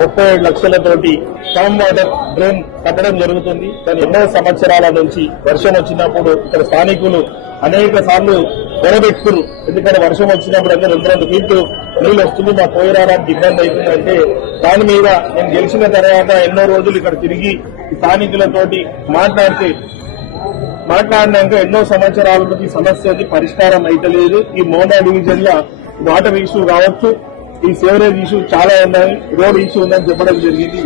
ముప్పై ఏడు లక్షలతోటి storm water drain కట్టడం జరుగుతుంది. కానీ ఎన్నో సంవత్సరాల నుంచి వర్షం వచ్చినప్పుడు ఇక్కడ స్థానికులు అనేక సార్లు గొడవెక్కురు. ఎందుకంటే వర్షం వచ్చినప్పుడు అందరూ రెండు రెండు ఫీట్లు నీళ్ళు వస్తుంది మా పోయి ఇబ్బంది ఇబ్బంది అవుతుందంటే దాని మీద నేను గెలిచిన తర్వాత ఎన్నో రోజులు ఇక్కడ తిరిగి స్థానికులతోటి మాట్లాడితే మాట్లాడినాక ఎన్నో సంవత్సరాల నుంచి సమస్య పరిష్కారం పరిష్కారం అయితలేదు. ఈ మోనా డివిజన్లో వాటర్ ఇష్యూ కావచ్చు ఈ సేవరేజ్ ఇష్యూ చాలా ఉన్నాయి రోడ్ ఇష్యూ ఉందని చెప్పడం జరిగింది.